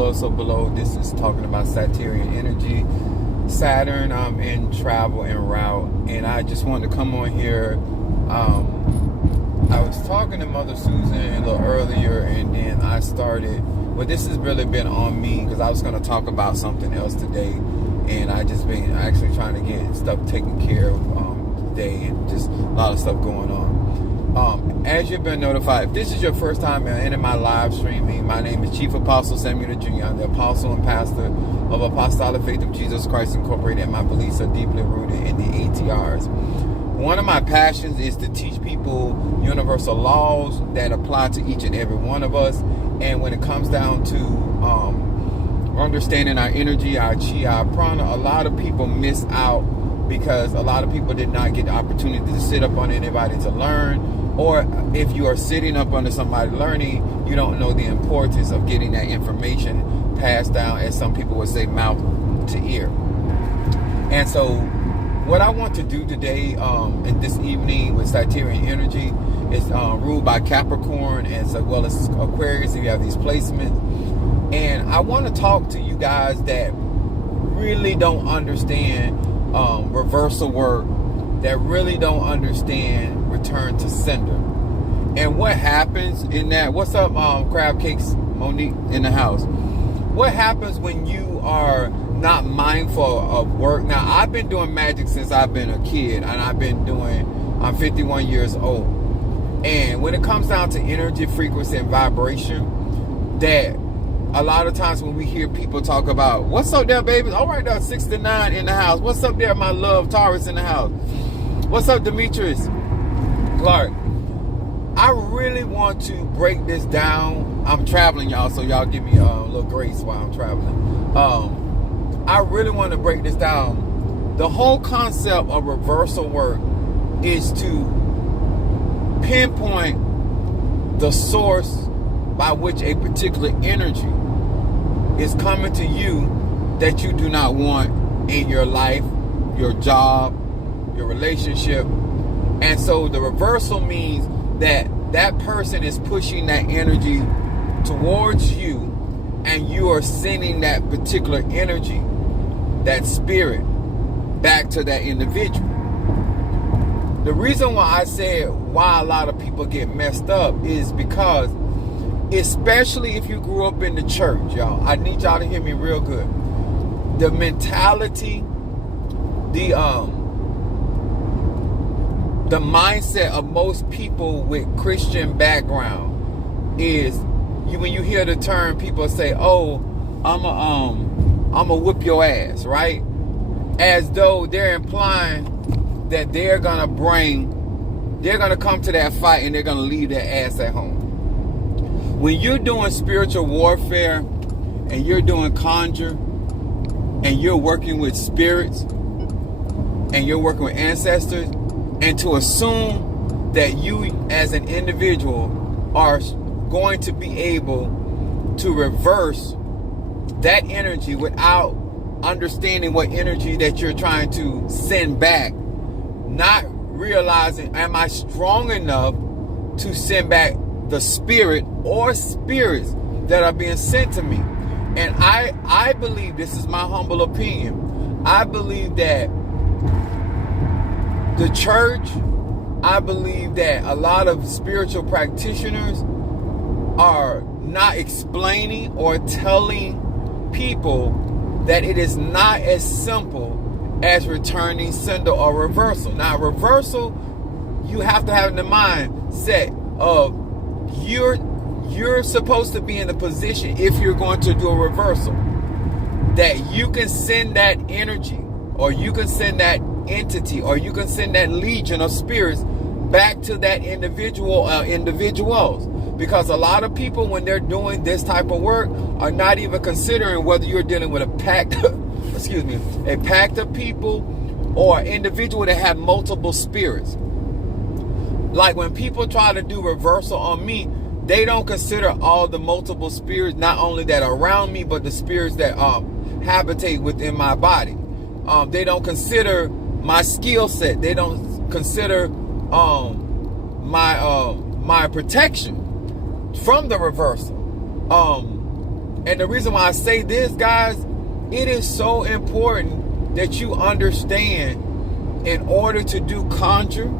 above, so below. This is talking about Saturnian energy. Saturn, I'm in travel en route, and I just wanted to come on here. I was talking to Mother Susan a little earlier, and then I started. Well, this has really been on me because I was going to talk about something else today, and I just been actually trying to get stuff taken care of today, and just a lot of stuff going on. As you've been notified, if this is your first time in my live streaming, my name is Chief Apostle Samuel Jr. I'm the apostle and pastor of Apostolic Faith of Jesus Christ Incorporated, and my beliefs are deeply rooted in the ATRs. One of my passions is to teach people universal laws that apply to each and every one of us. And when it comes down to understanding our energy, our chi, our prana, a lot of people miss out because a lot of people did not get the opportunity to sit up on anybody to learn. Or if you are sitting up under somebody learning, you don't know the importance of getting that information passed down, as some people would say, mouth to ear. And so what I want to do today and this evening with Saturnian energy is ruled by Capricorn as well as Aquarius, if you have these placements. And I want to talk to you guys that really don't understand reversal work, that really don't understand return to sender. And what happens in that? What's up, Crab Cakes Monique in the house? What happens when you are not mindful of work? Now, I've been doing magic since I've been a kid, and I'm 51 years old. And when it comes down to energy, frequency, and vibration, that a lot of times when we hear people talk about, what's up there, baby? All right, now 69 in the house. What's up there, my love, Taurus in the house? What's up, Demetrius Clark? I really want to break this down. I'm traveling, y'all, so y'all give me a little grace while I'm traveling. I really want to break this down. The whole concept of reversal work is to pinpoint the source by which a particular energy is coming to you that you do not want in your life, your job, your relationship. And so the reversal means that that person is pushing that energy towards you, and you are sending that particular energy, that spirit, back to that individual. The reason why I said why a lot of people get messed up is because, especially if you grew up in the church, y'all, I need y'all to hear me real good. The mentality, the mindset of most people with Christian background is, when you hear the term, people say, "Oh, I'm a whip your ass," right? As though they're implying that they're gonna come to that fight and they're gonna leave their ass at home. When you're doing spiritual warfare and you're doing conjure and you're working with spirits and you're working with ancestors, and to assume that you as an individual are going to be able to reverse that energy without understanding what energy that you're trying to send back, not realizing, am I strong enough to send back the spirit or spirits that are being sent to me? And I believe, this is my humble opinion, I believe that the church, I believe that a lot of spiritual practitioners are not explaining or telling people that it is not as simple as returning sender or reversal. Now, reversal, you have to have in the mindset of you're supposed to be in the position, if you're going to do a reversal, that you can send that energy, or you can send that entity, or you can send that legion of spirits back to that individual, individuals. Because a lot of people, when they're doing this type of work, are not even considering whether you're dealing with a pack, a pack of people or an individual that have multiple spirits. Like when people try to do reversal on me, they don't consider all the multiple spirits, not only that are around me, but the spirits that habitate within my body. They don't consider my skill set. They don't consider my protection from the reversal. And the reason why I say this, guys, it is so important that you understand, in order to do conjure,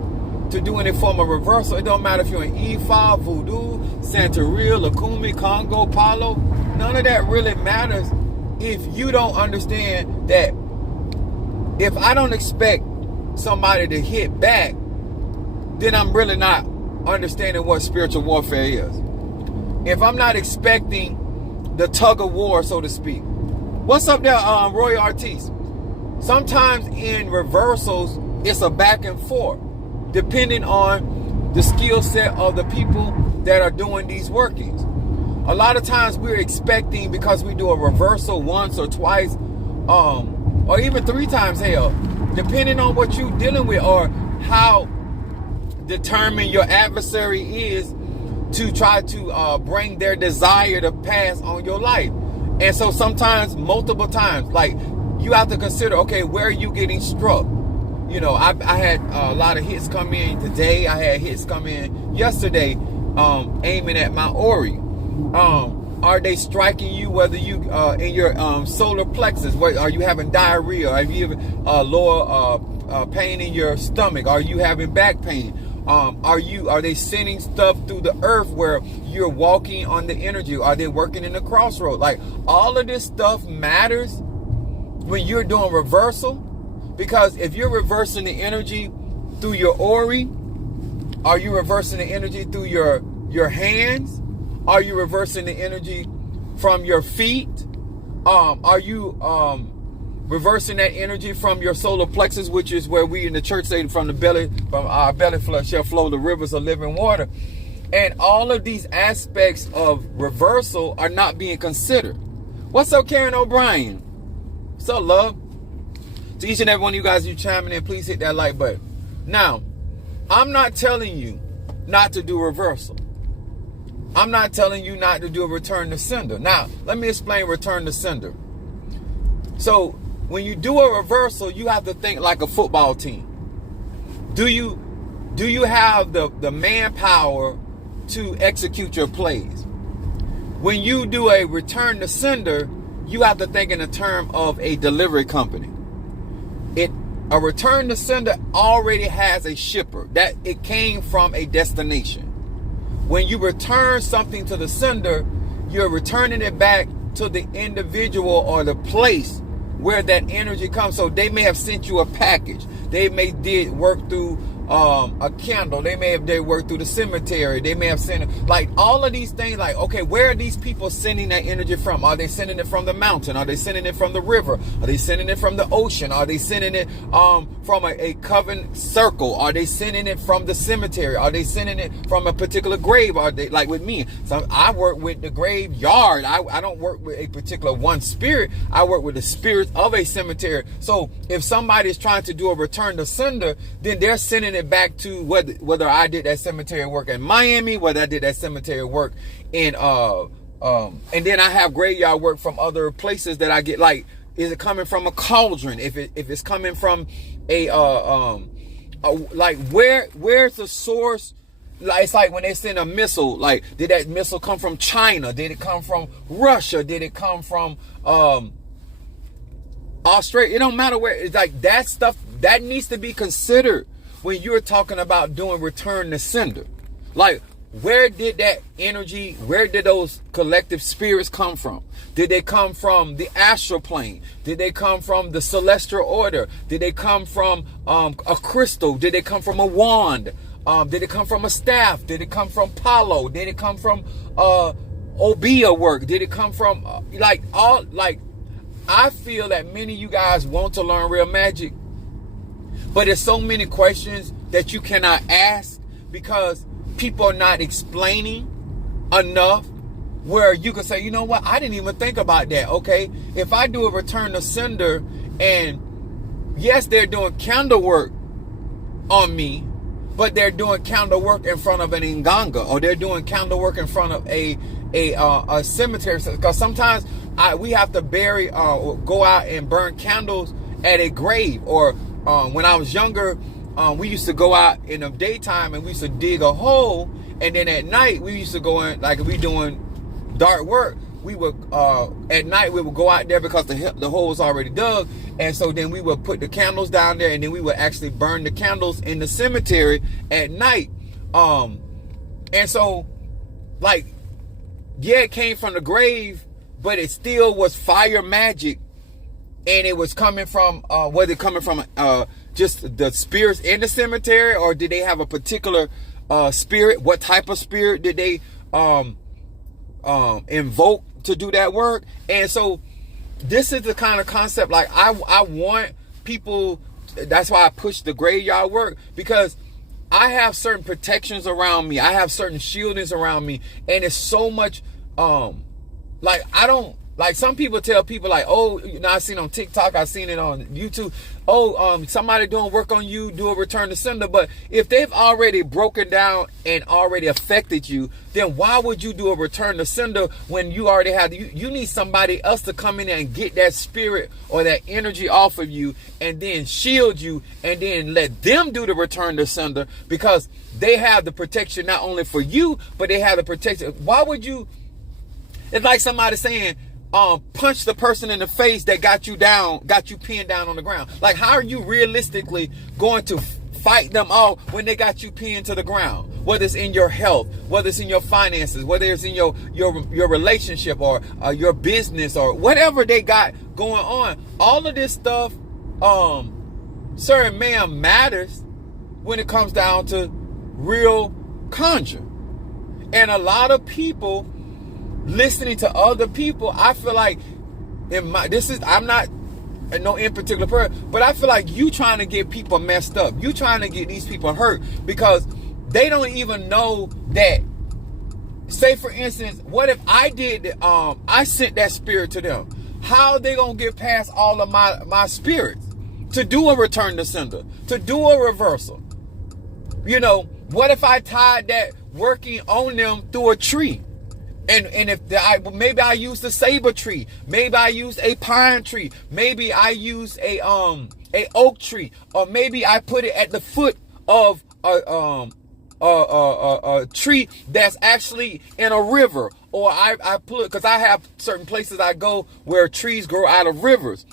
to do any form of reversal, it don't matter if you're in Ifa, Voodoo, Santeria, Lukumi, Congo, Palo, none of that really matters if you don't understand that if I don't expect somebody to hit back, then I'm really not understanding what spiritual warfare is. If I'm not expecting the tug of war, so to speak. What's up there, Roy Ortiz? Sometimes in reversals, it's a back and forth, depending on the skill set of the people that are doing these workings. A lot of times we're expecting, because we do a reversal once or twice, or even 3 times, hell, depending on what you're dealing with or how determined your adversary is to try to bring their desire to pass on your life. And so sometimes, multiple times, like, you have to consider, okay, where are you getting struck? You know, I had a lot of hits come in today. I had hits come in yesterday, aiming at my Ori. Are they striking you, whether you in your solar plexus? What, are you having diarrhea? Are you having lower pain in your stomach? Are you having back pain? Are they sending stuff through the earth where you're walking on the energy? Are they working in the crossroad? Like, all of this stuff matters when you're doing reversal, because if you're reversing the energy through your Ori, are you reversing the energy through your hands? Are you reversing the energy from your feet? Are you reversing that energy from your solar plexus, which is where we in the church say from our belly shall flow the rivers of living water? And all of these aspects of reversal are not being considered. What's up, Karen O'Brien? What's up, love? To each and every one of you guys, you chiming in, please hit that like button. Now, I'm not telling you not to do reversal. I'm not telling you not to do a return to sender. Now, let me explain return to sender. So, when you do a reversal, you have to think like a football team. Do you have the manpower to execute your plays? When you do a return to sender, you have to think in the term of a delivery company. A return to sender already has a shipper, that it came from a destination. When you return something to the sender, you're returning it back to the individual or the place where that energy comes. So they may have sent you a package. They may did work through a candle. They may have did work through the cemetery. They may have sent it, like, all of these things. Like, okay, where are these people sending that energy from? Are they sending it from the mountain? Are they sending it from the river? Are they sending it from the ocean? Are they sending it from a coven circle? Are they sending it from the cemetery? Are they sending it from a particular grave? Are they, like with me? So I work with the graveyard. I don't work with a particular one spirit. I work with the spirits of a cemetery. So if somebody is trying to do a return to sender, then they're sending it back to whether I did that cemetery work in Miami, whether I did that cemetery work in and then I have graveyard work from other places that I get. Like, is it coming from a cauldron? If it's coming from like, where's the source? Like, it's like when they send a missile, like, did that missile come from China? Did it come from Russia? Did it come from Australia? It don't matter where. It's like, that stuff that needs to be considered when you're talking about doing return to sender. Like, where did that energy, where did those collective spirits come from? Did they come from the astral plane? Did they come from the celestial order? Did they come from a crystal? Did they come from a wand? Did it come from a staff? Did it come from Palo? Did it come from Obia work? Did it come from I feel that many of you guys want to learn real magic, but there's so many questions that you cannot ask because people are not explaining enough where you can say, you know what, I didn't even think about that. Okay, if I do a return to sender, and yes, they're doing candle work on me, but they're doing candle work in front of an inganga, or they're doing candle work in front of a cemetery. Because sometimes we have to go out and burn candles at a grave. Or when I was younger, we used to go out in the daytime and we used to dig a hole, and then at night we used to go in, like, if we doing dark work, we would at night we would go out there because the hole was already dug, and so then we would put the candles down there, and then we would actually burn the candles in the cemetery at night. And so, like, yeah, it came from the grave, but it still was fire magic, and it was coming from was it coming from just the spirits in the cemetery, or did they have a particular spirit? What type of spirit did they invoke to do that work? And so this is the kind of concept, like, I want people, that's why I push the graveyard work, because I have certain protections around me, I have certain shieldings around me, and it's so much like, I don't, like, some people tell people, like, oh, you know, I seen on TikTok, I seen it on YouTube, oh, somebody doing work on you, do a return to sender. But if they've already broken down and already affected you, then why would you do a return to sender when you already have, you need somebody else to come in there and get that spirit or that energy off of you, and then shield you, and then let them do the return to sender, because they have the protection not only for you, but they have the protection. Why would you, it's like somebody saying, punch the person in the face that got you pinned down on the ground. Like, how are you realistically going to fight them off when they got you pinned to the ground? Whether it's in your health, whether it's in your finances, whether it's in your relationship, or your business, or whatever they got going on. All of this stuff, sir and ma'am, matters when it comes down to real conjure. And a lot of people listening to other people, I feel like I'm not no in particular person, but I feel like you trying to get people messed up. You trying to get these people hurt, because they don't even know that. Say for instance, what if I did I sent that spirit to them? How they gonna get past all of my spirits to do a return to sender, to do a reversal? You know, what if I tied that working on them through a tree? And if maybe I used a saber tree, maybe I used a pine tree, maybe I used a oak tree, or maybe I put it at the foot of a tree that's actually in a river, or I put, because I have certain places I go where trees grow out of rivers,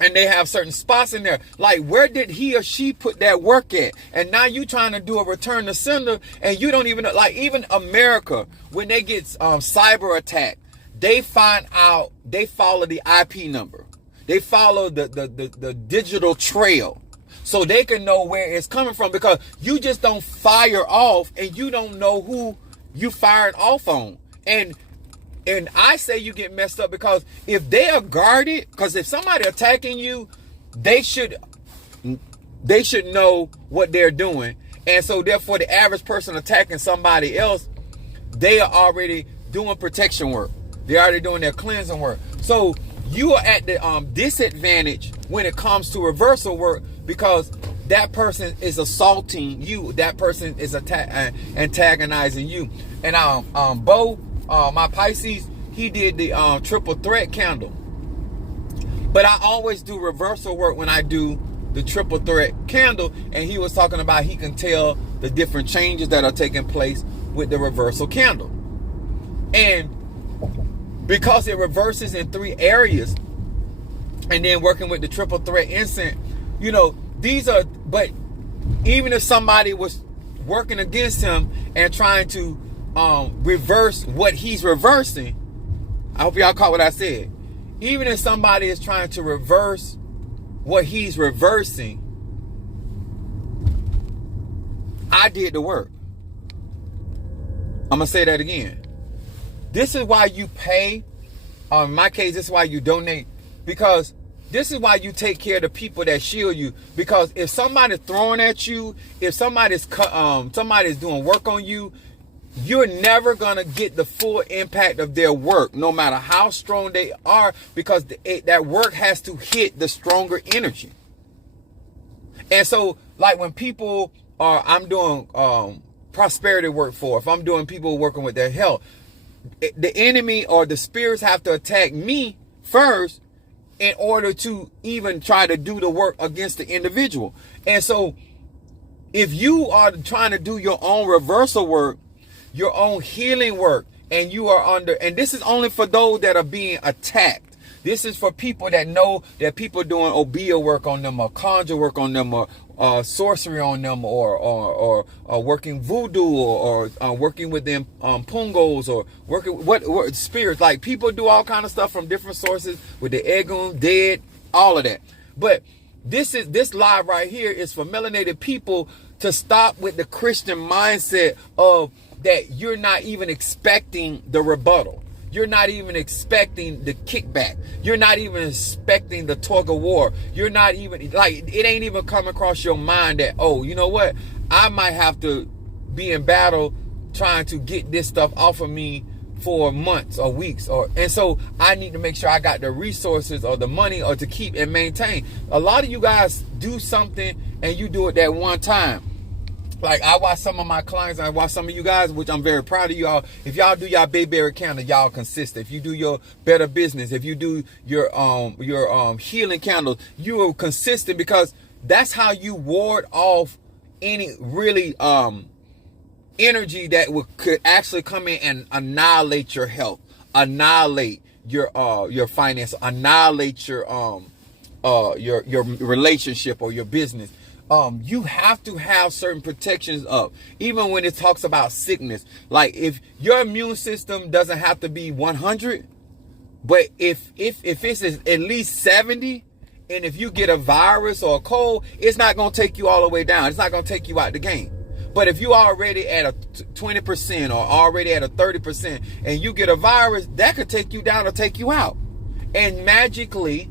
and they have certain spots in there. Like, where did he or she put that work at? And now you trying to do a return to sender, and you don't even know. Like, even America, when they get cyber attacked, they find out, they follow the IP number, they follow the digital trail, so they can know where it's coming from, because you just don't fire off and you don't know who you fired off on. And I say you get messed up because if they are guarded, because if somebody attacking you, they should know what they're doing. And so therefore the average person attacking somebody else, they are already doing protection work. They're already doing their cleansing work. So you are at the disadvantage when it comes to reversal work, because that person is assaulting you. That person is antagonizing you. And Bo, my Pisces, he did the triple threat candle. But I always do reversal work when I do the triple threat candle. And he was talking about he can tell the different changes that are taking place with the reversal candle. And because it reverses in 3 areas, and then working with the triple threat incense, you know, these are, but even if somebody was working against him and trying to reverse what he's reversing, I hope y'all caught what I said. Even if somebody is trying to reverse what he's reversing, I did the work. I'm gonna say that again. This is why you pay. In my case, this is why you donate, because this is why you take care of the people that shield you. Because if somebody's throwing at you, if somebody's doing work on you, you're never going to get the full impact of their work, no matter how strong they are, because that work has to hit the stronger energy. And so, like, when people are, I'm doing prosperity work for, if I'm doing people working with their health, the enemy or the spirits have to attack me first in order to even try to do the work against the individual. And so, if you are trying to do your own reversal work, your own healing work, and you are under, and this is only for those that are being attacked. This is for people that know that people doing obeah work on them, or conjure work on them, or sorcery on them, or working voodoo, or working with them pungos, or working what spirits. Like, people do all kind of stuff from different sources with the egun, dead, all of that. But this live right here is for melanated people to stop with the Christian mindset of that you're not even expecting the rebuttal. You're not even expecting the kickback. You're not even expecting the tug of war. You're not even, like, it ain't even come across your mind that, oh, you know what? I might have to be in battle trying to get this stuff off of me for months or weeks. And so I need to make sure I got the resources or the money or to keep and maintain. A lot of you guys do something and you do it that one time. Like, I watch some of my clients, I watch some of you guys, which I'm very proud of y'all. If y'all do y'all Bayberry candle, y'all consistent. If you do your better business, if you do your healing candles, you are consistent, because that's how you ward off any really energy that could actually come in and annihilate your health, annihilate your finance, annihilate your relationship or your business. You have to have certain protections up, even when it talks about sickness. Like, if your immune system doesn't have to be 100, but if it's at least 70, and if you get a virus or a cold, it's not going to take you all the way down. It's not going to take you out the game. But if you already at a 20% or already at a 30%, and you get a virus, that could take you down or take you out. And magically,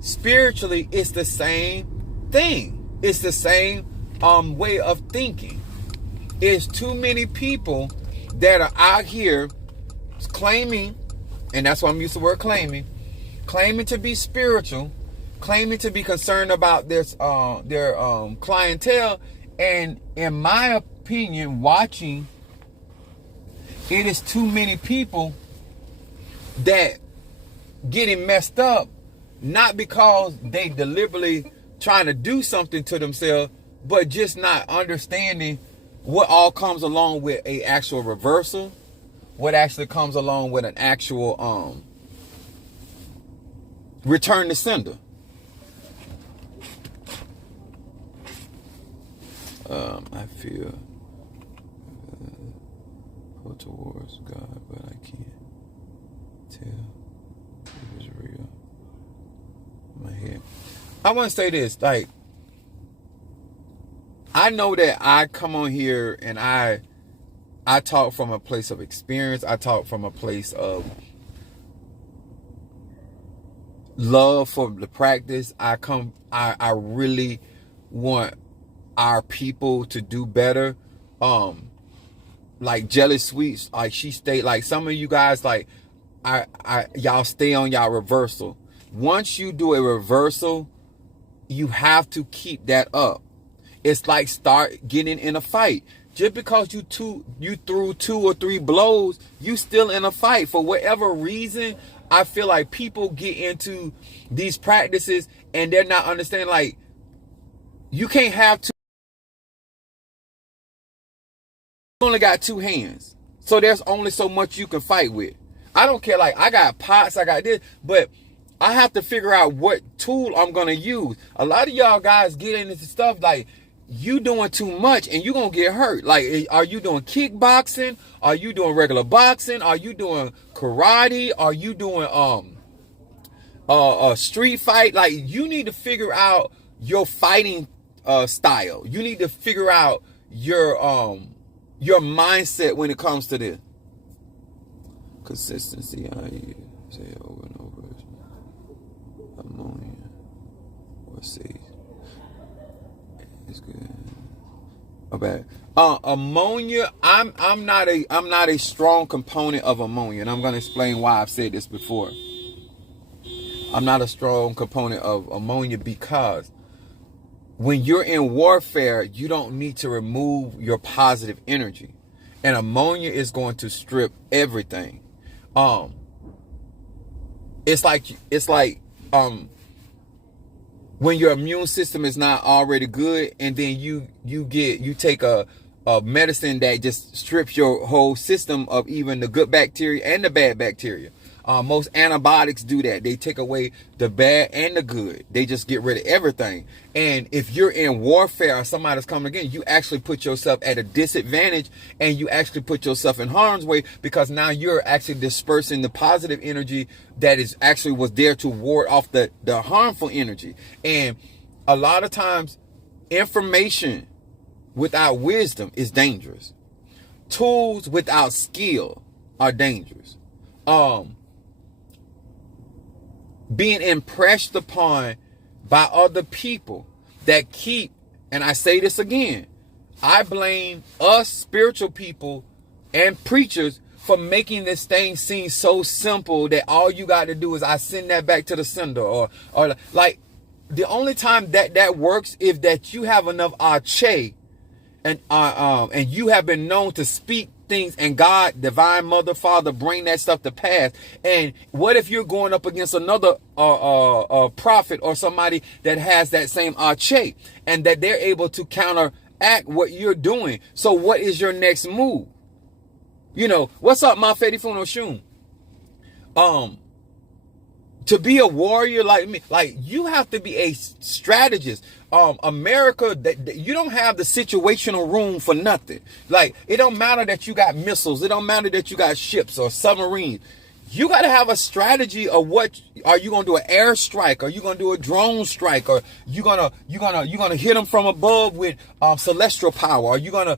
spiritually, it's the same thing. It's the same way of thinking. It's too many people that are out here claiming, and that's why I'm used to the word claiming to be spiritual, claiming to be concerned about their clientele. And in my opinion, watching, it is too many people that getting messed up, not because they deliberately trying to do something to themselves, but just not understanding what all comes along with a actual reversal, what actually comes along with an actual return to sender. I feel pull towards God, but I can't tell if it's real in my head. I want to say this, like, I know that I come on here and I talk from a place of experience. I talk from a place of love for the practice. I really want our people to do better. Like Jelly Sweets, like she stayed, like some of you guys, like y'all stay on y'all reversal. Once you do a reversal, you have to keep that up. It's like start getting in a fight. Just because you threw 2 or 3 blows, you still in a fight. For whatever reason, I feel like people get into these practices and they're not understanding, like, you can't have two. You only got 2 hands. So there's only so much you can fight with. I don't care, like, I got pots, I got this, but I have to figure out what tool I'm going to use. A lot of y'all guys get into stuff like you doing too much and you going to get hurt. Like, are you doing kickboxing? Are you doing regular boxing? Are you doing karate? Are you doing a street fight? Like, you need to figure out your fighting style. You need to figure out your mindset when it comes to this. Consistency, I say it over and over. Ammonia or sage. It's good. Okay. Ammonia. I'm not a strong component of ammonia, and I'm gonna explain why I've said this before. I'm not a strong component of ammonia because when you're in warfare, you don't need to remove your positive energy, and ammonia is going to strip everything. It's like when your immune system is not already good, and then you take a medicine that just strips your whole system of even the good bacteria and the bad bacteria. Most antibiotics do that. They take away the bad and the good. They just get rid of everything. And if you're in warfare or somebody's coming again, you actually put yourself at a disadvantage, and you actually put yourself in harm's way, because now you're actually dispersing the positive energy that is actually was there to ward off the harmful energy. And a lot of times, information without wisdom is dangerous. Tools without skill are dangerous. Being impressed upon by other people that keep, and I say this again, I blame us spiritual people and preachers for making this thing seem so simple that all you got to do is I send that back to the sender, or like the only time that works is that you have enough arche, and you have been known to speak things, and God, divine mother, father, bring that stuff to pass. And what if you're going up against another prophet or somebody that has that same arche, and that they're able to counteract what you're doing? So what is your next move? You know, what's up, my Fedi Funo Shun? To be a warrior like me, like, you have to be a strategist. America, you don't have the situational room for nothing. Like, it don't matter that you got missiles. It don't matter that you got ships or submarines. You got to have a strategy of what are you going to do? An air strike? Are you going to do a drone strike? Or you gonna hit them from above with celestial power? Are you gonna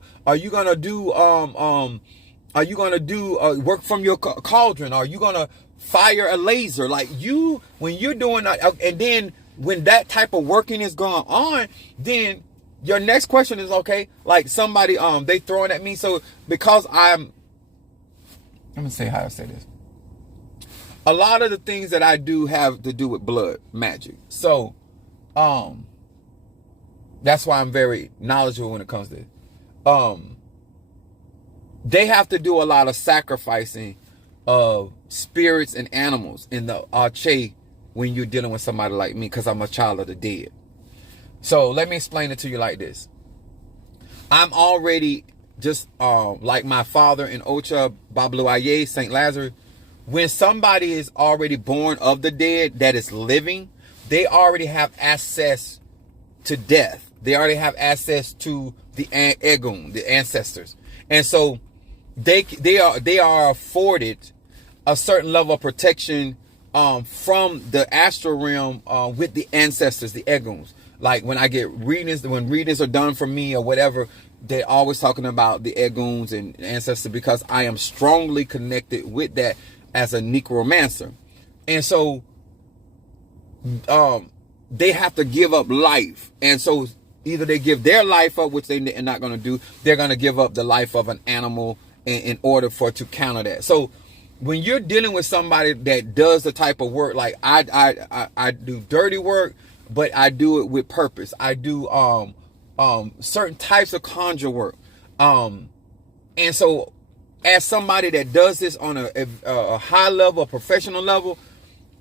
do work from your cauldron? Are you gonna fire a laser? Like, when you're doing that, and then when that type of working is going on, then your next question is, okay, like somebody they throwing at me. So because let me say how I say this. A lot of the things that I do have to do with blood magic. So that's why I'm very knowledgeable when it comes to it. They have to do a lot of sacrificing of spirits and animals in the arche when you're dealing with somebody like me, because I'm a child of the dead. So let me explain it to you like this. I'm already just like my father in Ocha, Bablu Aye, St. Lazarus. When somebody is already born of the dead that is living, they already have access to death. They already have access to the Egun, the ancestors. And so they are afforded a certain level of protection from the astral realm with the ancestors, the Eguns. Like when I get readings, when readings are done for me or whatever, they're always talking about the Eguns and ancestors, because I am strongly connected with that as a necromancer. And so they have to give up life. And so either they give their life up, which they're not going to do, they're going to give up the life of an animal in order to counter that. So when you're dealing with somebody that does the type of work, like I do dirty work, but I do it with purpose. I do certain types of conjure work. And so as somebody that does this on a high level, a professional level,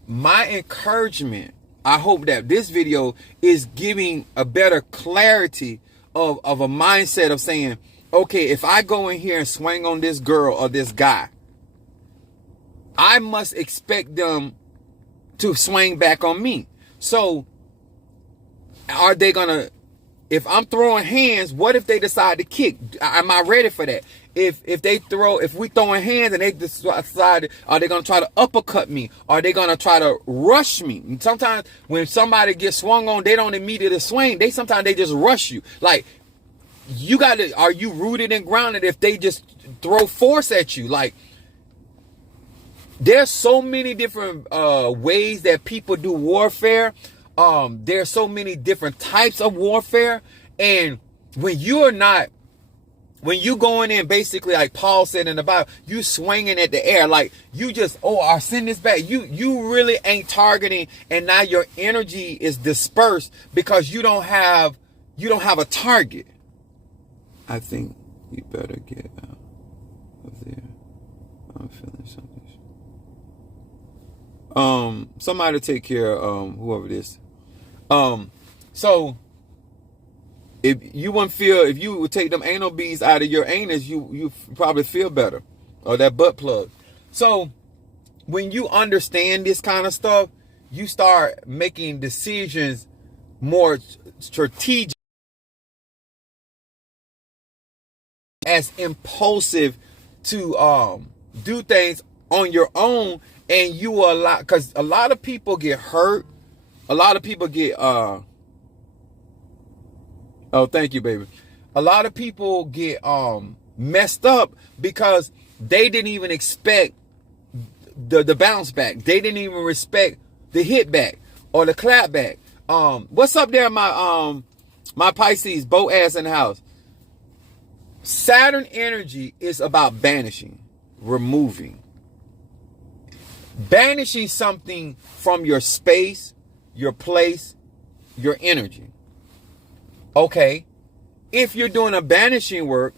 my encouragement, I hope that this video is giving a better clarity of a mindset of saying, okay, if I go in here and swing on this girl or this guy, I must expect them to swing back on me. So are they gonna, if I'm throwing hands, what if they decide to kick? Am I ready for that? If we throwing hands and they decide, are they gonna try to uppercut me? Are they gonna try to rush me? And sometimes when somebody gets swung on, they don't immediately swing. Sometimes they just rush you. Like, you gotta, are you rooted and grounded if they just throw force at you? Like, there's so many different ways that people do warfare. There's so many different types of warfare. And when you going in, basically, like Paul said in the Bible, you swinging at the air, like you just, I send this back. You really ain't targeting, and now your energy is dispersed because you don't have a target. I think you better get out of there. I'm feeling something. Somebody take care of whoever it is. So If you wouldn't feel, if you would take them anal beads out of your anus, you probably feel better, or that butt plug. So when you understand this kind of stuff, you start making decisions more strategic, as impulsive to do things on your own, and you allow, because a lot of people get hurt, a lot of people get oh, thank you, baby. A lot of people get messed up because they didn't even expect the bounce back. They didn't even respect the hit back or the clap back. What's up there, my Pisces, boat ass in the house? Saturn energy is about banishing, removing. Banishing something from your space, your place, your energy. Okay, if you're doing a banishing work,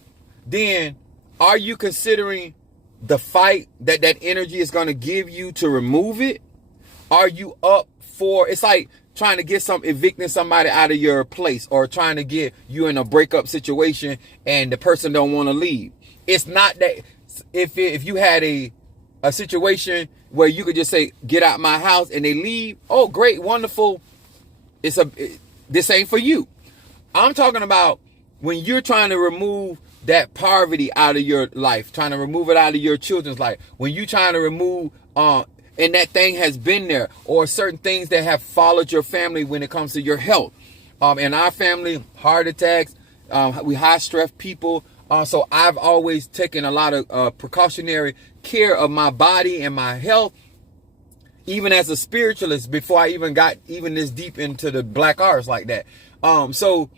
then are you considering the fight that energy is going to give you to remove it? Are you up for, it's like trying to get evicting somebody out of your place, or trying to get you in a breakup situation and the person don't want to leave. It's not that, if you had a situation where you could just say, get out my house, and they leave, oh great, wonderful, this ain't for you. I'm talking about when you're trying to remove that poverty out of your life, trying to remove it out of your children's life, when you're trying to remove and that thing has been there, or certain things that have followed your family when it comes to your health. In our family, heart attacks, we high stress people. So I've always taken a lot of precautionary care of my body and my health, even as a spiritualist, before I even got this deep into the black arts like that. So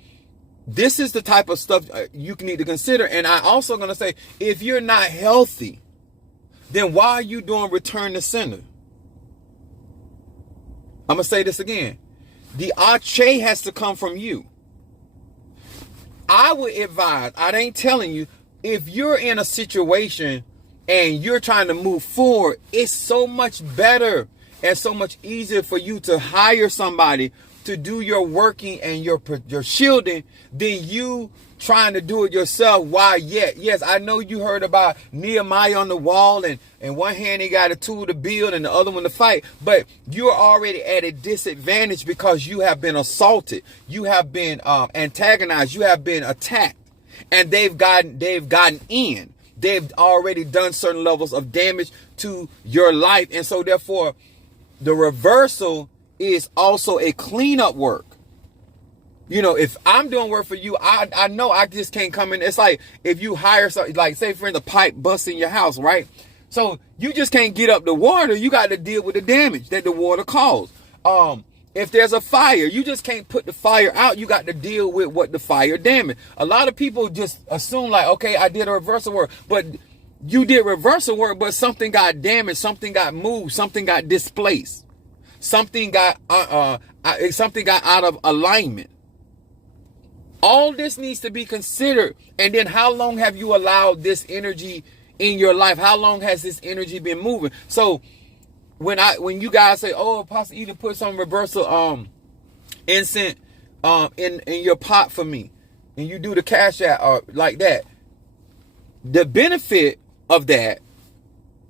this is the type of stuff you need to consider. And I also going to say, if you're not healthy, then why are you doing return to sender? I'm going to say this again. The Ache has to come from you. I would advise, I ain't telling you, if you're in a situation and you're trying to move forward, it's so much better and so much easier for you to hire somebody to do your working and your shielding than you trying to do it yourself. Why yet? Yes, I know you heard about Nehemiah on the wall, and in one hand he got a tool to build and the other one to fight, but you're already at a disadvantage because you have been assaulted, you have been antagonized, you have been attacked, and they've gotten in. They've already done certain levels of damage to your life, and so therefore the reversal is also a cleanup work. You know, if I'm doing work for you, I know I just can't come in. It's like if you hire something, like say for instance, a pipe bust in your house, right? So you just can't get up the water. You got to deal with the damage that the water caused. If there's a fire, you just can't put the fire out. You got to deal with what the fire damaged. A lot of people just assume like, okay, I did a reversal work, but you did reversal work, but something got damaged, something got moved, something got displaced, something got out of alignment. All this needs to be considered. And then how long have you allowed this energy in your life? How long has this energy been moving? So when you guys say, oh, Apostle Eden, put some reversal incense in your pot for me, and you do the cash out or like that, the benefit of that,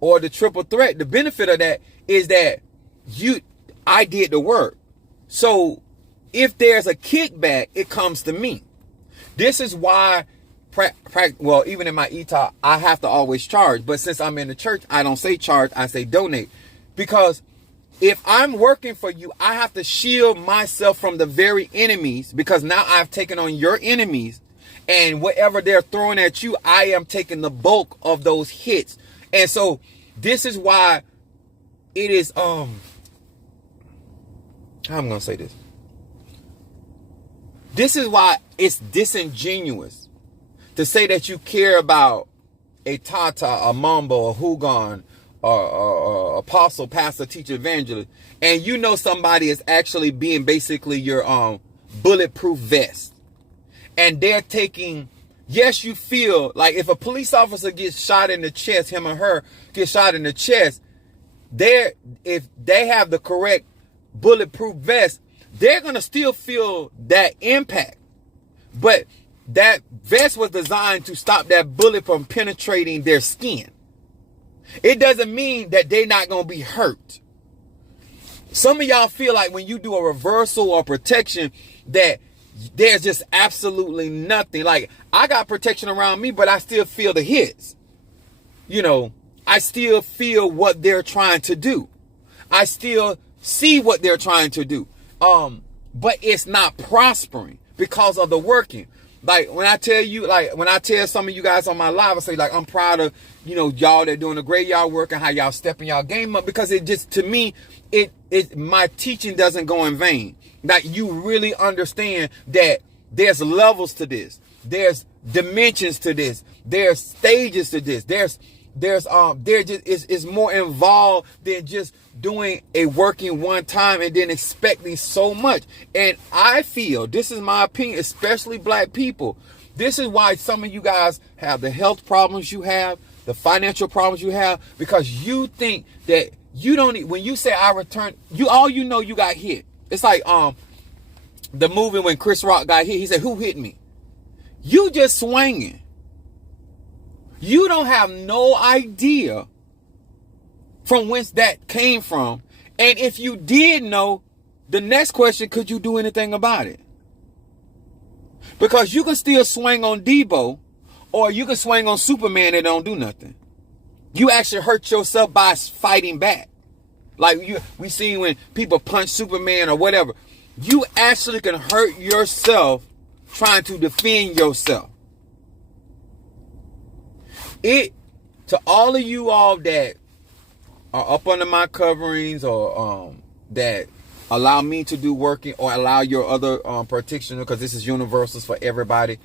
or the triple threat, the benefit of that is that I did the work. So if there's a kickback, it comes to me. This is why, well, even in my ETA, I have to always charge. But since I'm in the church, I don't say charge, I say donate. Because if I'm working for you, I have to shield myself from the very enemies, because now I've taken on your enemies, and whatever they're throwing at you, I am taking the bulk of those hits. And so this is why it is, how I'm going to say this. This is why it's disingenuous to say that you care about a Tata, a Mambo, a Hugon, or apostle, pastor, teacher, evangelist, and you know somebody is actually being basically your bulletproof vest. And they're taking, yes, you feel like if a police officer gets shot in the chest, him or her gets shot in the chest, if they have the correct bulletproof vest, they're going to still feel that impact. But that vest was designed to stop that bullet from penetrating their skin. It doesn't mean that they're not going to be hurt. Some of y'all feel like when you do a reversal or protection that there's just absolutely nothing. Like, I got protection around me, but I still feel the hits. You know, I still feel what they're trying to do. I still see what they're trying to do. But it's not prospering because of the working. Like, when I tell you, like, when I tell some of you guys on my live, I say, like, I'm proud of, you know, y'all that doing the graveyard work and how y'all stepping y'all game up, because it just, to me, my teaching doesn't go in vain. Like, you really understand that there's levels to this. There's dimensions to this. There's stages to this. It's more involved than just doing a working one time and then expecting so much. And I feel, this is my opinion, especially black people, this is why some of you guys have the health problems you have, the financial problems you have, because you think that you don't need, when you say I return, you got hit. It's like the movie when Chris Rock got hit, he said, who hit me? You just swinging. You don't have no idea from whence that came from. And if you did know, the next question, could you do anything about it? Because you can still swing on Debo, or you can swing on Superman and don't do nothing. You actually hurt yourself by fighting back. Like we seen when people punch Superman or whatever. You actually can hurt yourself trying to defend yourself. To all of you all that are up under my coverings, or that allow me to do working, or allow your other practitioner, because this is universals for everybody,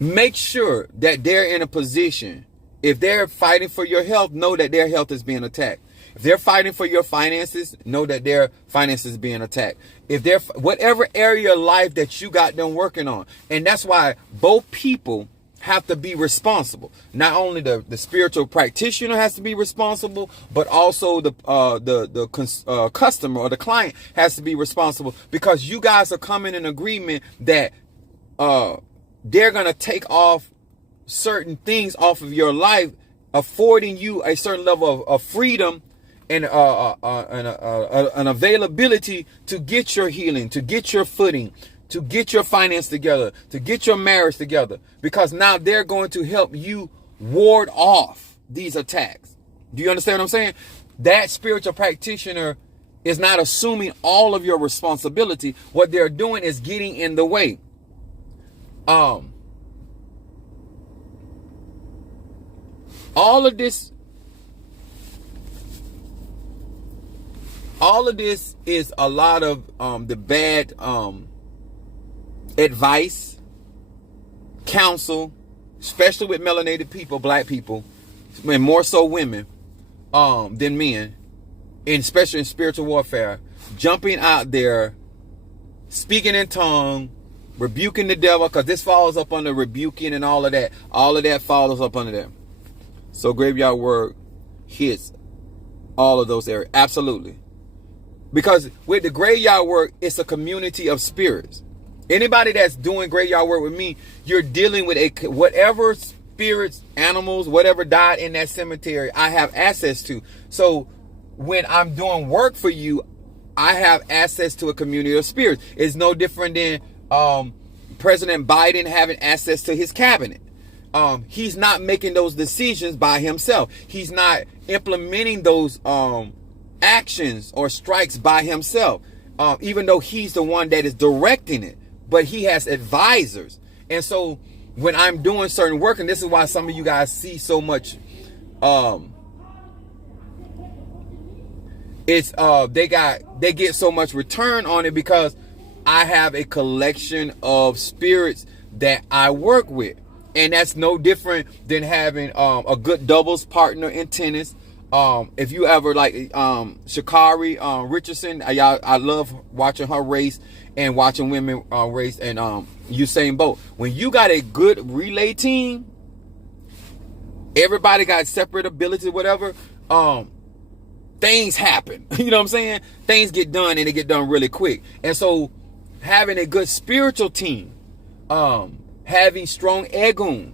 make sure that they're in a position, if they're fighting for your health, know that their health is being attacked. If they're fighting for your finances, know that their finances is being attacked. If they're, whatever area of life that you got them working on. And that's why both people have to be responsible. Not only the spiritual practitioner has to be responsible, but also the customer or the client has to be responsible, because you guys are coming in agreement that they're going to take off certain things off of your life, affording you a certain level of freedom and an availability to get your healing, to get your footing, to get your finance together, to get your marriage together, because now they're going to help you ward off these attacks. Do you understand what I'm saying? That spiritual practitioner is not assuming all of your responsibility. What they're doing is getting in the way. All of this is a lot of the bad advice, counsel, especially with melanated people, black people, and more so women than men, and especially in spiritual warfare, jumping out there, speaking in tongue, rebuking the devil, because this falls up under rebuking and all of that. All of that follows up under that. So graveyard work hits all of those areas. Absolutely. Because with the graveyard work, it's a community of spirits. Anybody that's doing graveyard work with me, you're dealing with whatever spirits, animals, whatever died in that cemetery, I have access to. So when I'm doing work for you, I have access to a community of spirits. It's no different than President Biden having access to his cabinet. He's not making those decisions by himself. He's not implementing those actions or strikes by himself, even though he's the one that is directing it. But he has advisors. And so when I'm doing certain work, and this is why some of you guys see so much, they get so much return on it, because I have a collection of spirits that I work with. And that's no different than having a good doubles partner in tennis. If you ever like Sha'Carri Richardson, I love watching her race and watching women race, and Usain Bolt. When you got a good relay team, everybody got separate abilities, whatever, things happen. You know what I'm saying? Things get done, and they get done really quick. And so having a good spiritual team, having strong egun,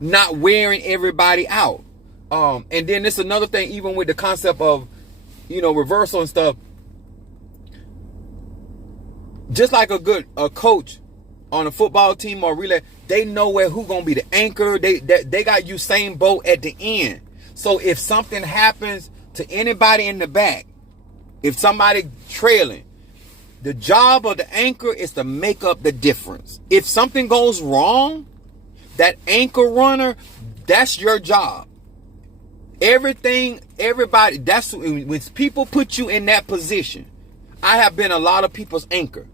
not wearing everybody out. And then this another thing, even with the concept of, reversal and stuff, just like a coach on a football team or relay, they know who's gonna be the anchor. They got Usain Bolt at the end. So if something happens to anybody in the back, if somebody trailing, the job of the anchor is to make up the difference. If something goes wrong, that anchor runner, that's your job. Everybody, that's when people put you in that position. I have been a lot of people's anchor.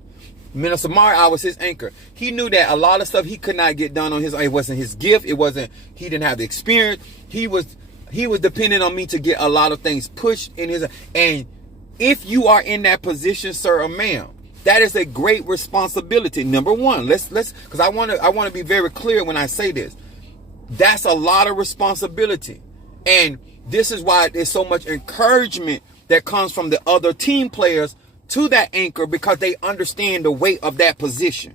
Minister Mari, I was his anchor. He knew that a lot of stuff he could not get done on his own. It wasn't his gift. He didn't have the experience. He was dependent on me to get a lot of things pushed in his. And if you are in that position, sir or ma'am, that is a great responsibility. Number one, let's because I want to be very clear when I say this. That's a lot of responsibility. And this is why there's so much encouragement that comes from the other team players to that anchor, because they understand the weight of that position.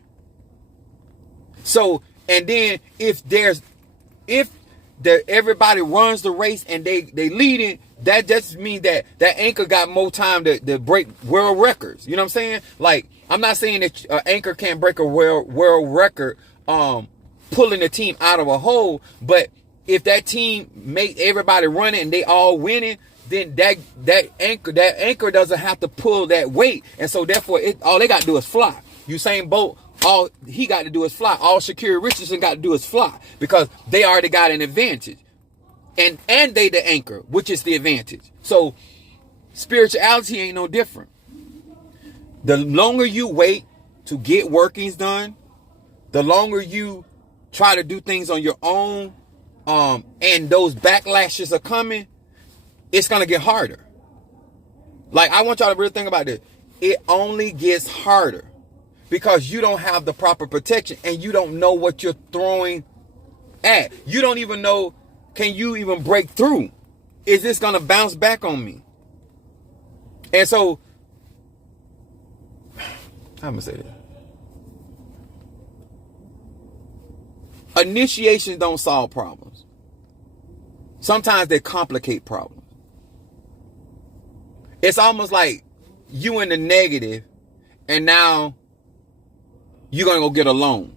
So, and then if everybody runs the race and they lead it, that just means that anchor got more time to break world records. You know what I'm saying? Like, I'm not saying that an anchor can't break a world record pulling the team out of a hole, but if that team make everybody running and they all winning, then that anchor doesn't have to pull that weight, and so therefore all they got to do is fly. Usain Bolt, all he got to do is fly. All Shakira Richardson got to do is fly, because they already got an advantage, and they the anchor, which is the advantage. So spirituality ain't no different. The longer you wait to get workings done, the longer you try to do things on your own, and those backlashes are coming, it's going to get harder. Like, I want y'all to really think about this. It only gets harder because you don't have the proper protection and you don't know what you're throwing at. You don't even know, can you even break through? Is this going to bounce back on me? And so, how am I going to say that? Initiations don't solve problems. Sometimes they complicate problems. It's almost like you in the negative, and now you're going to go get a loan.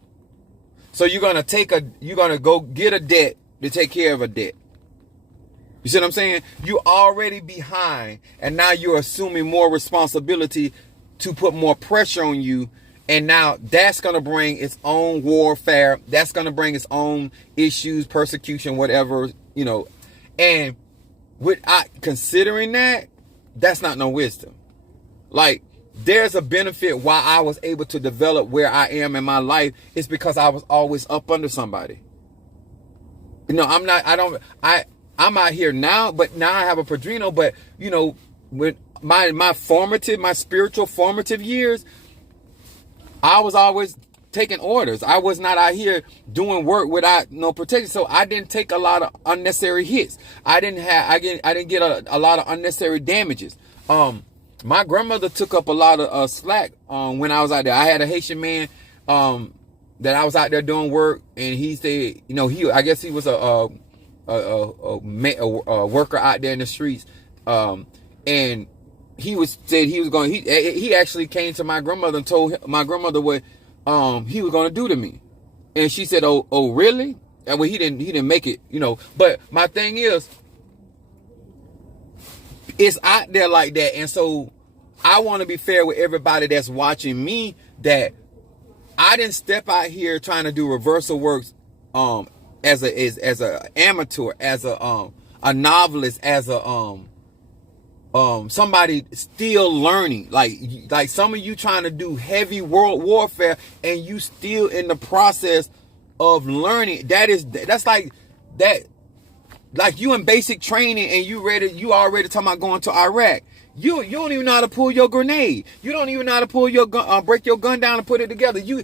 So you're going to go get a debt to take care of a debt. You see what I'm saying? You're already behind, and now you're assuming more responsibility to put more pressure on you. And now that's going to bring its own warfare. That's going to bring its own issues, persecution, whatever, And without considering that, that's not no wisdom. Like, there's a benefit why I was able to develop where I am in my life. It's because I was always up under somebody. I'm out here now, but now I have a padrino. But, when my spiritual formative years, I was always taking orders. I was not out here doing work without no protection. So I didn't take a lot of unnecessary hits. I didn't get a lot of unnecessary damages. My grandmother took up a lot of slack when I was out there. I had a Haitian man that I was out there doing work, and he said, I guess he was a worker out there in the streets, and he actually came to my grandmother and told my grandmother what he was going to do to me. And she said, oh really? And well, he didn't make it, but my thing is, it's out there like that. And so I want to be fair with everybody that's watching me, that I didn't step out here trying to do reversal works as a amateur, as a novelist, as a somebody still learning, like some of you trying to do heavy world warfare and you still in the process of learning. That's like that, like you in basic training and you already talking about going to Iraq. You don't even know how to pull your grenade. You don't even know how to pull your gun, break your gun down and put it together. You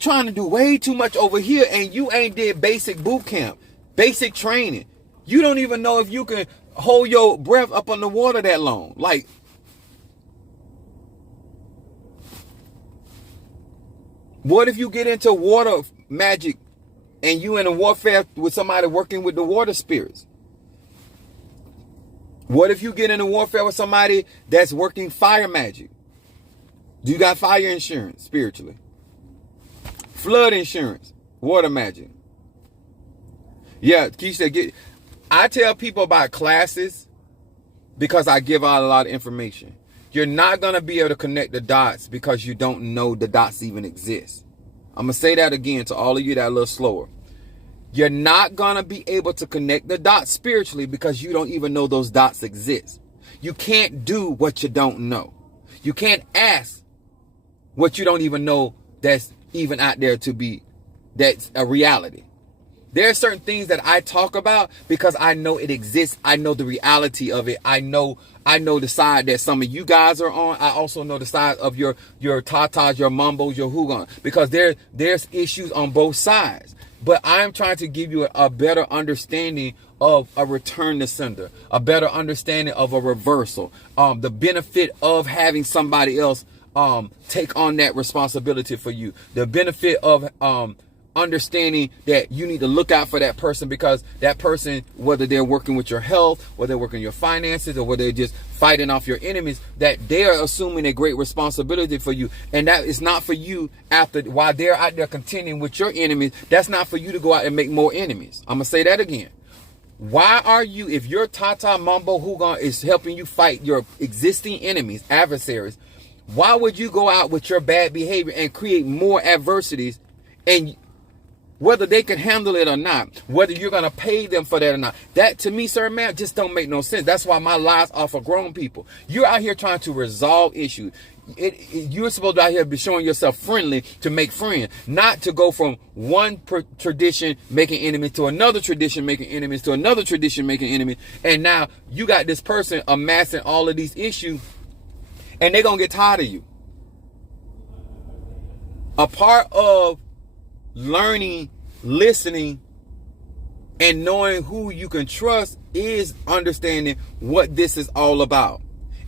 trying to do way too much over here, and you ain't did basic boot camp, basic training. You don't even know if you can hold your breath up underwater that long. Like, What if you get into water magic and you in a warfare with somebody working with the water spirits? What if you get in a warfare with somebody that's working fire magic? Do you got fire insurance spiritually? Flood insurance, water magic. Yeah, Keisha, I tell people about classes because I give out a lot of information. You're not going to be able to connect the dots because you don't know the dots even exist. I'm going to say that again to all of you that are a little slower. You're not going to be able to connect the dots spiritually because you don't even know those dots exist. You can't do what you don't know. You can't ask what you don't even know that's even out there to be, that's a reality. There are certain things that I talk about because I know it exists. I know the reality of it. I know the side that some of you guys are on. I also know the side of your tatas, your mumbos, your hugon, because there's issues on both sides. But I'm trying to give you a better understanding of a return to sender, a better understanding of a reversal, the benefit of having somebody else take on that responsibility for you, the benefit of understanding that you need to look out for that person, because that person, whether they're working with your health, whether they're working your finances, or whether they're just fighting off your enemies, that they're assuming a great responsibility for you. And that is not for you while they're out there contending with your enemies. That's not for you to go out and make more enemies. I'm going to say that again. Why are you, if your Tata Mambo Hugon is helping you fight your existing enemies, adversaries, why would you go out with your bad behavior and create more adversities, and whether they can handle it or not, whether you're going to pay them for that or not? That, to me, sir, man, just don't make no sense. That's why my lies are for grown people. You're out here trying to resolve issues. You're supposed to be out here be showing yourself friendly to make friends, not to go from one tradition making enemies to another tradition making enemies to another tradition making enemies. And now you got this person amassing all of these issues, and they're going to get tired of you. A part of learning, listening, and knowing who you can trust is understanding what this is all about,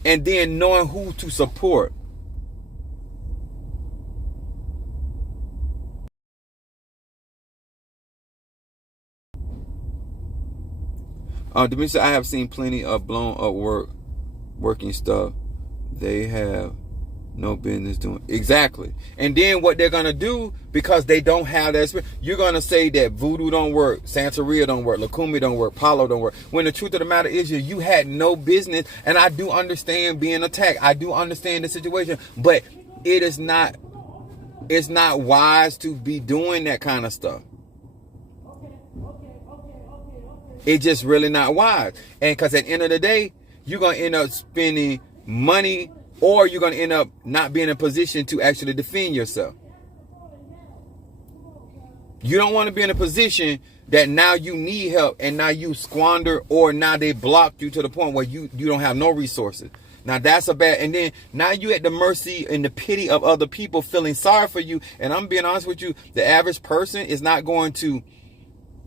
and then knowing who to support. Demetrius, I have seen plenty of blown up working stuff they have no business doing. Exactly. And then what they're going to do, because they don't have that spirit, you're going to say that voodoo don't work, Santeria don't work, Lakumi don't work, Palo don't work, when the truth of the matter is you had no business. And I do understand being attacked. I do understand the situation, but it's not wise to be doing that kind of stuff. It's just really not wise. And because at the end of the day, you're going to end up spending money, or you're going to end up not being in a position to actually defend yourself. You don't want to be in a position that now you need help and now you squander, or now they blocked you to the point where you don't have no resources. Now that's a bad, and then now you at the mercy and the pity of other people feeling sorry for you. And I'm being honest with you, the average person is not going to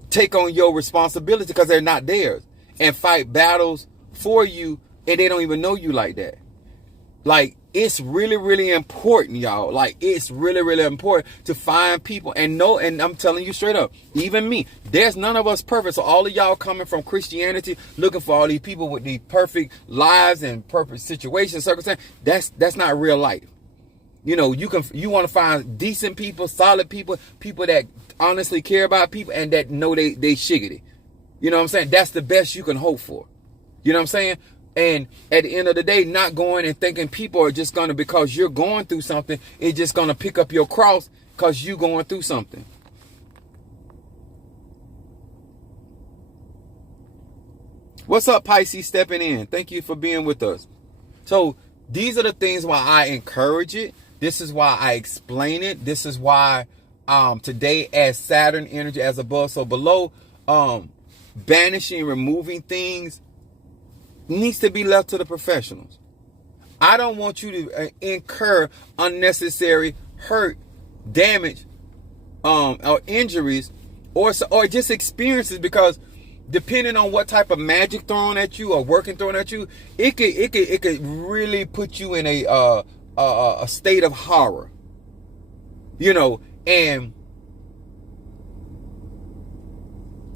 take on your responsibility because they're not theirs, and fight battles for you, and they don't even know you like that. Like, it's really, really important, y'all. Like, it's really, really important to find people and know. And I'm telling you straight up, even me, there's none of us perfect. So all of y'all coming from Christianity, looking for all these people with these perfect lives and perfect situations, circumstances, that's not real life. You know, you want to find decent people, solid people, people that honestly care about people and that know they shiggity. You know what I'm saying? That's the best you can hope for. You know what I'm saying? And at the end of the day, not going and thinking people are just going to, because you're going through something, it's just going to pick up your cross because you're going through something. What's up, Pisces, stepping in? Thank you for being with us. So these are the things why I encourage it. This is why I explain it. This is why today, as Saturn energy as above, so below, banishing, removing things needs to be left to the professionals. I don't want you to incur unnecessary hurt, damage, or injuries, or just experiences, because depending on what type of magic thrown at you or working thrown at you, it could really put you in a state of horror. You know, and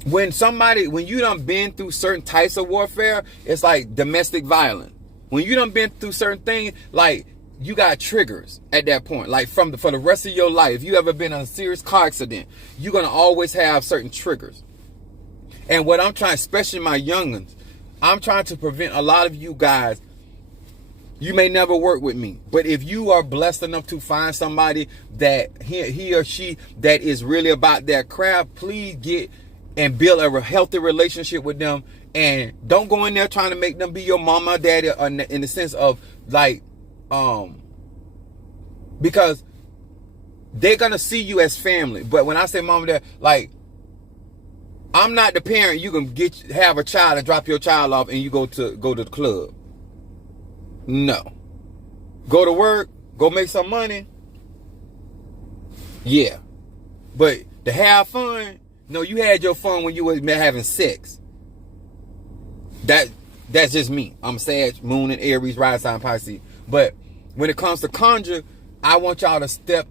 when you done been through certain types of warfare, it's like domestic violence. When you done been through certain things, like, you got triggers at that point. Like, for the rest of your life, if you ever been in a serious car accident, you're going to always have certain triggers. And what I'm trying, especially my youngins, I'm trying to prevent a lot of you guys. You may never work with me, but if you are blessed enough to find somebody that he or she that is really about that craft, please get and build a healthy relationship with them. And don't go in there trying to make them be your mama or daddy in the sense of like, because they're going to see you as family. But when I say mama or dad, like, I'm not the parent you can have a child and drop your child off and you go to the club. No. Go to work, go make some money. Yeah. But to have fun, no, you had your fun when you were having sex. That's just me. I'm Sag, Moon and Aries, Rising Sign Pisces. But when it comes to conjure, I want y'all to step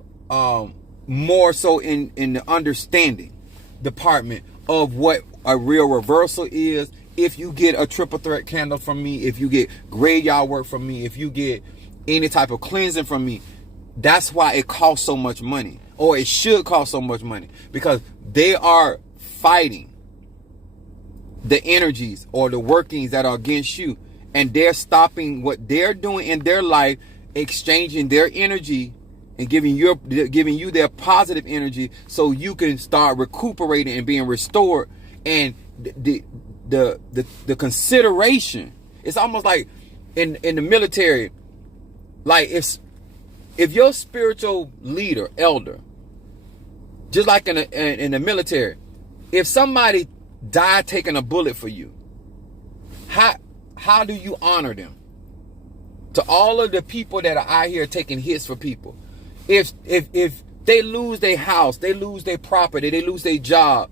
more so in the understanding department of what a real reversal is. If you get a triple threat candle from me, if you get graveyard work from me, if you get any type of cleansing from me, that's why it costs so much money, or it should cost so much money, because they are fighting the energies or the workings that are against you, and they're stopping what they're doing in their life, exchanging their energy and giving you their positive energy so you can start recuperating and being restored. And the consideration, it's almost like in the military, like if your spiritual leader, elder, just like in the military, if somebody died taking a bullet for you, how do you honor them? To all of the people that are out here taking hits for people, if they lose their house, they lose their property, they lose their job,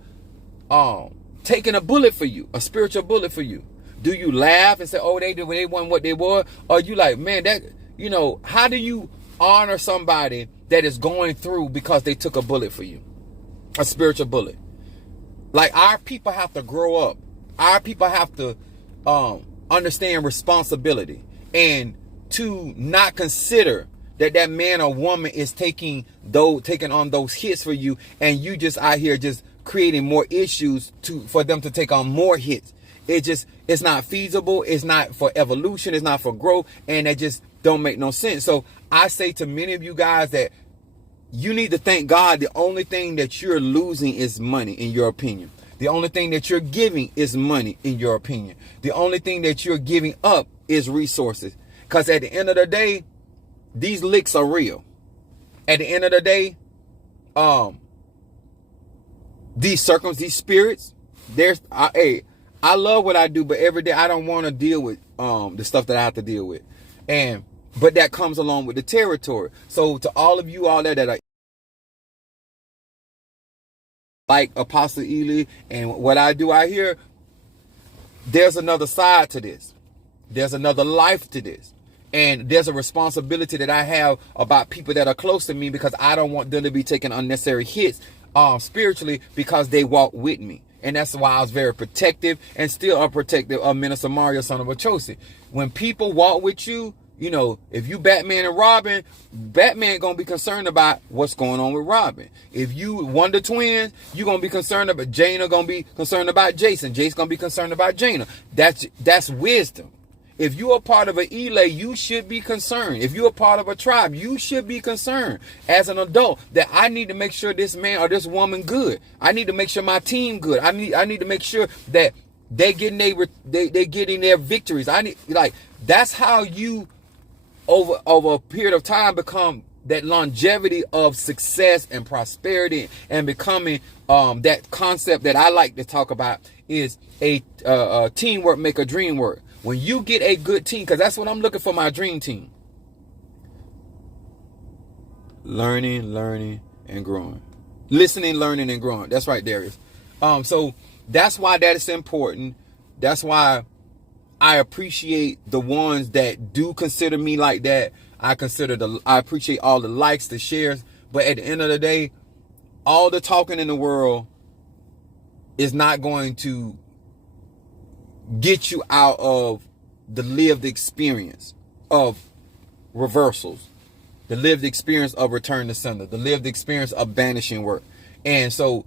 taking a bullet for you, a spiritual bullet for you, do you laugh and say, oh, they won what they were? Or you like, man, that, you know, how do you honor somebody that is going through because they took a bullet for you, a spiritual bullet? Like, our people have to grow up. Our people have to understand responsibility, and to not consider that man or woman is taking on those hits for you, and you just out here just creating more issues for them to take on more hits. It's not feasible. It's not for evolution. It's not for growth, and it just don't make no sense. So I say to many of you guys that you need to thank God. The only thing that you're losing is money, in your opinion. The only thing that you're giving is money, in your opinion. The only thing that you're giving up is resources. Because at the end of the day, these licks are real. At the end of the day, these spirits, I love what I do, but every day I don't want to deal with the stuff that I have to deal with. But that comes along with the territory. So to all of you all that are like Apostle Ely and what I do out here, there's another side to this. There's another life to this. And there's a responsibility that I have about people that are close to me, because I don't want them to be taking unnecessary hits spiritually, because they walk with me. And that's why I was very protective, and still are protective of Minister Mario, son of Achosi. When people walk with you, you know, if you Batman and Robin, Batman gonna be concerned about what's going on with Robin. If you Wonder Twins, you gonna be concerned about Jaina, gonna be concerned about Jason. Jason gonna be concerned about Jaina. That's wisdom. If you are part of an Elay, you should be concerned. If you're a part of a tribe, you should be concerned as an adult that I need to make sure this man or this woman good. I need to make sure my team good. I need to make sure that they getting their victories. That's how you over a period of time become that longevity of success and prosperity, and becoming that concept that I like to talk about is a teamwork make a dream work. When you get a good team, because that's what I'm looking for, my dream team. Learning, and growing. Listening, learning, and growing. That's right, Darius. So that's why that is important. That's why I appreciate the ones that do consider me like that. I appreciate all the likes, the shares, But at the end of the day, all the talking in the world is not going to get you out of the lived experience of reversals, the lived experience of return to sender, the lived experience of banishing work. And so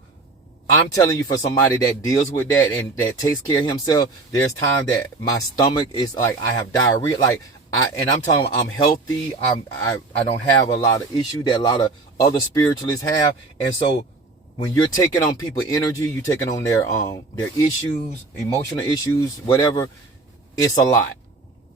I'm telling you, for somebody that deals with that and that takes care of himself, there's time that my stomach is like, I have diarrhea, like I'm telling you, I'm healthy. I don't have a lot of issue that a lot of other spiritualists have. And so when you're taking on people energy, you're taking on their issues, emotional issues, whatever, it's a lot.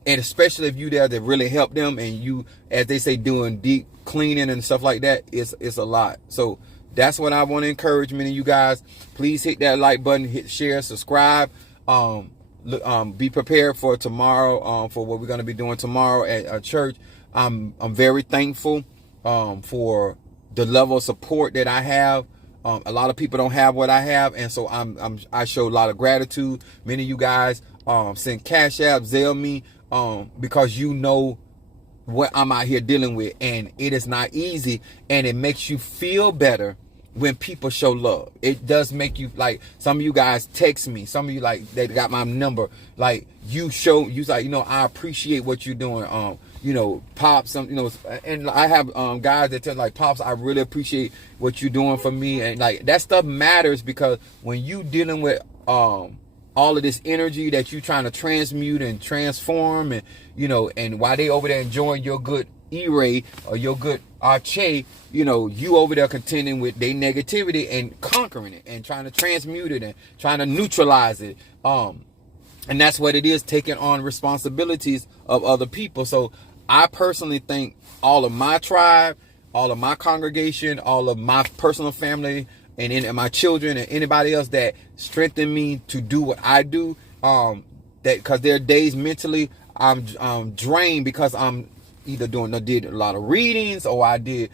And especially if you there to really help them, and you, as they say, doing deep cleaning and stuff like that, it's a lot. So that's what I want to encourage many of you guys. Please hit that like button, hit share, subscribe. Be prepared for tomorrow, for what we're going to be doing tomorrow at church. I'm very thankful for the level of support that I have. A lot of people don't have what I have, and so I show a lot of gratitude. Many of you guys send Cash App, Zelle me, because you know what I'm out here dealing with, and it is not easy, and it makes you feel better when people show love. It does make you, like, some of you guys text me, some of you, like, they got my number, like, you like, I appreciate what you're doing, Pops, and I have guys that tell, like, Pops, I really appreciate what you're doing for me, and like, that stuff matters, because when you dealing with all of this energy that you trying to transmute and transform, and and while they over there enjoying your good E-ray or your good Arche, you over there contending with their negativity and conquering it and trying to transmute it and trying to neutralize it. And that's what it is, taking on responsibilities of other people. So I personally think all of my tribe, all of my congregation, all of my personal family, and my children and anybody else that strengthen me to do what I do, that because there are days mentally I'm drained, because I'm either did a lot of readings, or I did,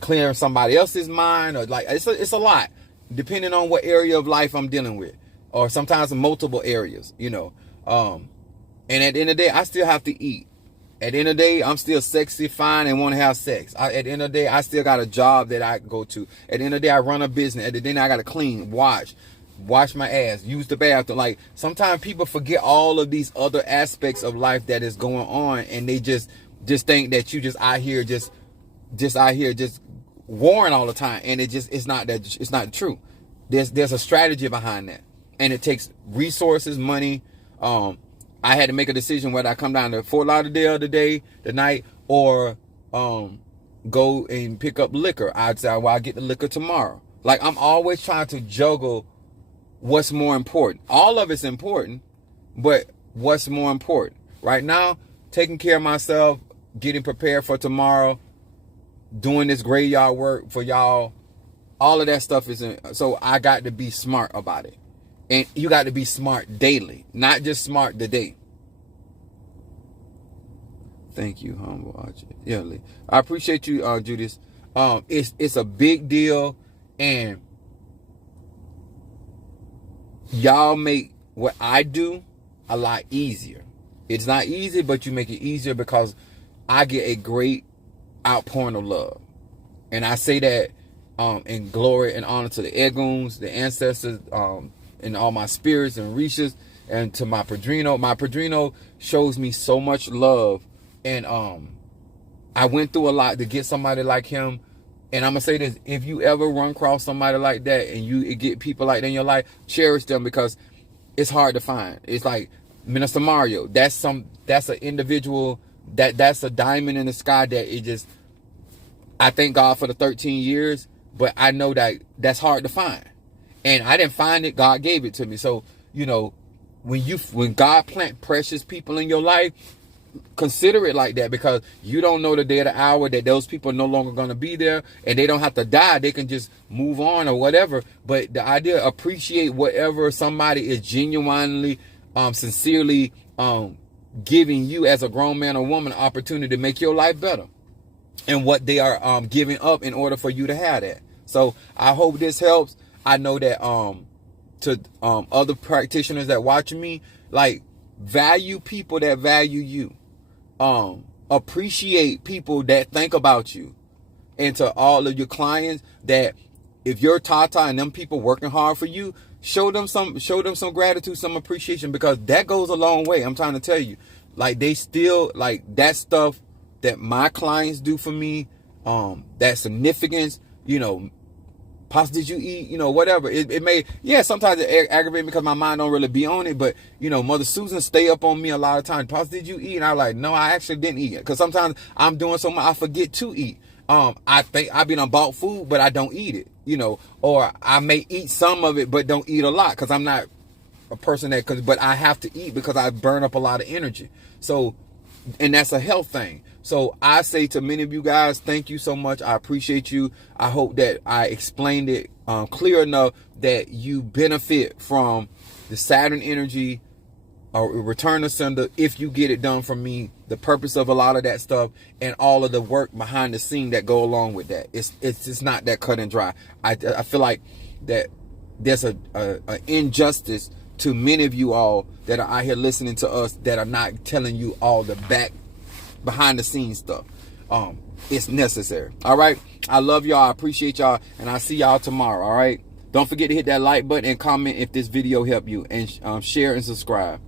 clearing somebody else's mind, or like, it's a lot, depending on what area of life I'm dealing with, or sometimes multiple areas, and at the end of the day, I still have to eat. At the end of the day, I'm still sexy, fine, and want to have sex. At the end of the day, I still got a job that I go to. At the end of the day, I run a business. At the end of the day, I got to clean, wash my ass, use the bathroom. Like, sometimes people forget all of these other aspects of life that is going on, and they just think that you just out here just warring all the time, and it's not true. There's a strategy behind that, and it takes resources, money. I had to make a decision whether I come down to Fort Lauderdale tonight, or go and pick up liquor. I'd say, well, I'll get the liquor tomorrow. Like, I'm always trying to juggle what's more important. All of it's important, but what's more important? Right now, taking care of myself, getting prepared for tomorrow, doing this graveyard work for y'all, all of that stuff so I got to be smart about it. And you got to be smart daily, not just smart today. Thank you, humble Archie. Yeah, Lee. I appreciate you, Judas. It's a big deal, and y'all make what I do a lot easier. It's not easy, but you make it easier because I get a great outpouring of love, and I say that in glory and honor to the Eguns, the ancestors, and all my spirits and Rishas, and to my Padrino. My Padrino shows me so much love, and I went through a lot to get somebody like him. And I'm gonna say this: if you ever run across somebody like that, and you get people like that in your life, cherish them, because it's hard to find. It's like Minister Mario. That's an individual that's a diamond in the sky that it just. I thank God for the 13 years, but I know that that's hard to find. And I didn't find it, God gave it to me. So, when God plant precious people in your life, consider it like that, because you don't know the day or the hour that those people are no longer going to be there, and they don't have to die. They can just move on or whatever. But the idea, appreciate whatever somebody is genuinely, sincerely giving you as a grown man or woman, an opportunity to make your life better, and what they are giving up in order for you to have that. So I hope this helps. I know that to other practitioners that watch me, like, value people that value you. Appreciate people that think about you. And to all of your clients, that if you're Tata and them people working hard for you, show them some gratitude, some appreciation, because that goes a long way. I'm trying to tell you, like, they still, like, that stuff that my clients do for me, that significance, you know, pasta did you eat, you know, whatever. It may, yeah, sometimes it aggravates me because my mind don't really be on it, but, you know, Mother Susan stay up on me a lot of times. Pasta did you eat? And I'm like, no, I actually didn't eat it, because sometimes I'm doing so much I forget to eat. I think I've been on bought food, but I don't eat it, you know, or I may eat some of it, but don't eat a lot, because I'm not a person that, but I have to eat because I burn up a lot of energy. So, and that's a health thing. So I say to many of you guys, thank you so much. I appreciate you. I hope that I explained it clear enough that you benefit from the Saturn energy, or return to sender, if you get it done from me, the purpose of a lot of that stuff, and all of the work behind the scene that go along with that. It's just not that cut and dry. I feel like that there's a injustice to many of you all that are out here listening to us, that are not telling you all the behind the scenes stuff. It's necessary. All right. I love y'all. I appreciate y'all, and I'll see y'all tomorrow. All right. Don't forget to hit that like button and comment if this video helped you, and share and subscribe.